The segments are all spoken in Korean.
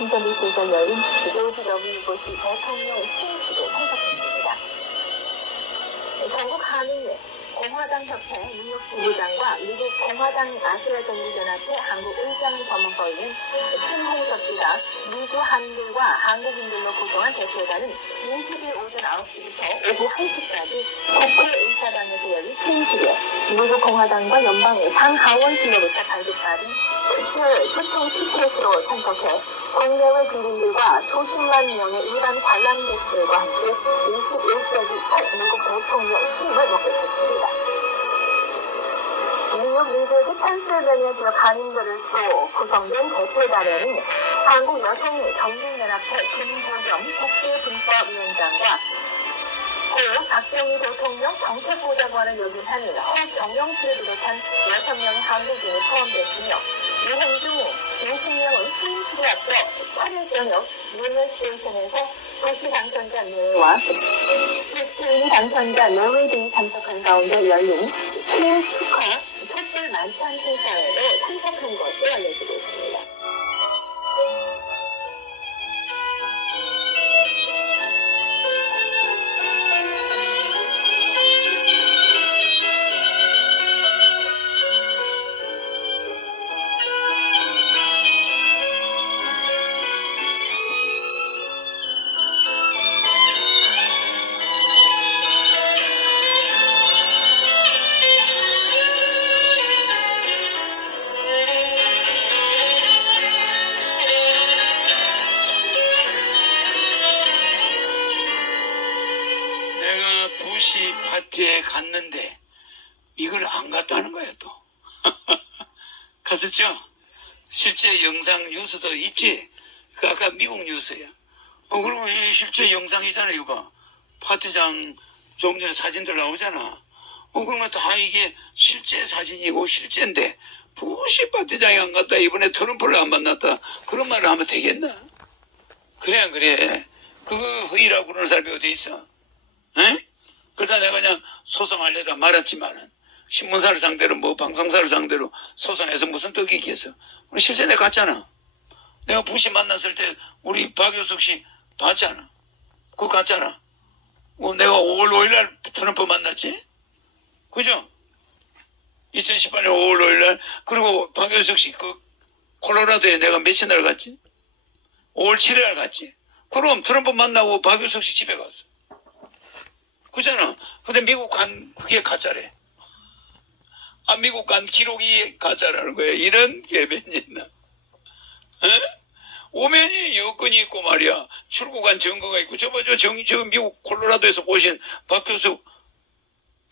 워싱턴DC에서 열린 조지 W 부시 대통령 시인식에 참석했습니다. 전국 한인 공화당 협회 뉴욕 지부장과 미국 공화당 아시아 정부연합회 한국 의장 전문가인 신홍석 씨가 미국 한들과 한국인들로 구성한 대표단은 20일 오전 9시부터 오후 1시까지 국회의사당에서 열린 시인식에 미국 공화당과 연방의 상하원실로부터 발급받은 특별 초청 티켓으로 참석해 국내외 주민들과 수십만 명의 일반 관람객들과 함께 21세기 첫 미국 대통령 취임을 목격했습니다. 뉴욕 리드지 펜실베니아 지역 주로 구성된 대표단에는 한국 여성 정신연합회 김보경 국제분과위원장과 고 박정희 대통령 정책보좌관을 역임하는 허경영 씨를 비롯한 6명의 한국인이 포함됐으며 유행 중 20명은 수인식에 앞서 18일 저녁 유니스테이션에서 도시 당선자 내외와 스페인 당선자 내외 등이 참석한 가운데 열린 취임 축하 만찬 행사에도 참석한 것으로 알려지고 있습니다. 내가 부시 파티에 갔는데 이걸 안 갔다는 거야 또. 갔었죠? 실제 영상 뉴스도 있지? 그 아까 미국 뉴스야. 어, 그리고 이 실제 영상이잖아, 이거 봐. 파티장 좀 전에 사진들 나오잖아. 어, 그러면 다 이게 실제 사진이고 실제인데, 부시 파티장에 안 갔다, 이번에 트럼프를 안 만났다. 그런 말을 하면 되겠나? 그래, 안 그래. 그거 허위라고 그러는 사람이 어디 있어? 에? 그러다 내가 그냥 소송하려다 말았지만은 신문사를 상대로 뭐 방송사를 상대로 소송해서 무슨 덕이 있겠어. 우리 실제 내가 갔잖아. 내가 부시 만났을 때 우리 박효숙 씨 봤잖아. 그거 갔잖아. 어, 내가 5월 5일 날 트럼프 만났지? 그죠? 2018년 5월 5일 날 그리고 박효숙 씨 그 콜로라도에 내가 며칠 날 갔지? 5월 7일 날 갔지? 그럼 트럼프 만나고 박효숙 씨 집에 갔어. 그잖아. 근데 미국 간 그게 가짜래. 아 미국 간 기록이 가짜라는 거야. 이런 개변이 있나? 에? 오면이 여건이 있고 말이야. 출국한 증거가 있고 저거 저, 정, 저 미국 콜로라도에서 보신 박교숙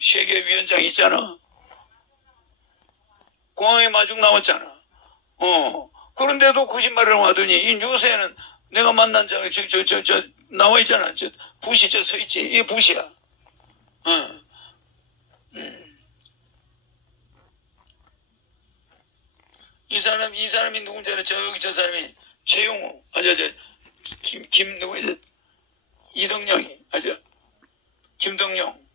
세계위원장 있잖아. 공항에 마중 나왔잖아. 어. 그런데도 거짓말을 하더니 이 뉴스에는 내가 만난 저, 저, 저, 저, 저 나와 있잖아. 저 부시 저 서 있지. 이게 부시야. 이 사람, 이 사람이 누군지 알아? 저, 여기 저 사람이 최용우. 아, 저, 저, 김, 김, 누구지? 이덕영이. 아, 저, 김덕영.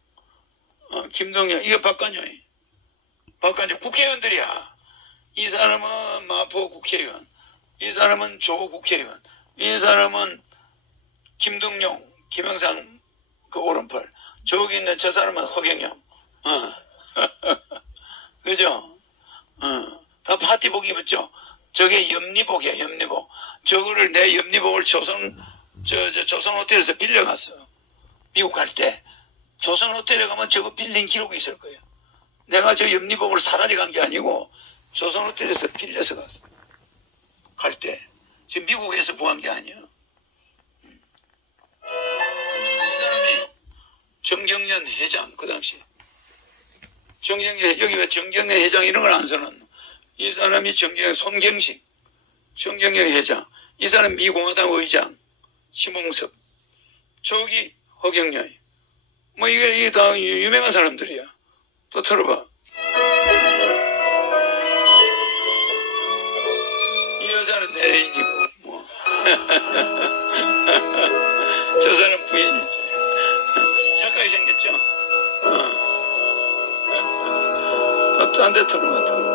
어, 김덕영. 이게 박관영이. 박관영. 국회의원들이야. 이 사람은 마포 국회의원. 이 사람은 조 국회의원. 이 사람은 김동용, 김영상 그 오른팔. 저기 있는 저 사람은 허경영. 어. 그죠? 어. 다 파티복 입었죠? 저게 염리복이야, 염리복. 저거를 내 염리복을 조선, 저, 저, 조선 호텔에서 빌려갔어. 미국 갈 때. 조선 호텔에 가면 저거 빌린 기록이 있을 거예요. 내가 저 염리복을 사가지 간 게 아니고 조선 호텔에서 빌려서 갔어. 갈 때. 지금 미국에서 구한 게 아니야. 정경련 회장 그 당시 정경련 여기 왜 정경련 회장 이런 걸 안 써놨노? 이 사람이 정경 손경식 정경련 회장. 이 사람 미공화당 의장 심홍섭. 저기 허경영이. 뭐 이게 이게 다 유명한 사람들이야. 또 들어봐. 이 여자는 내 애인이고 뭐 அந்த தருணத்தில்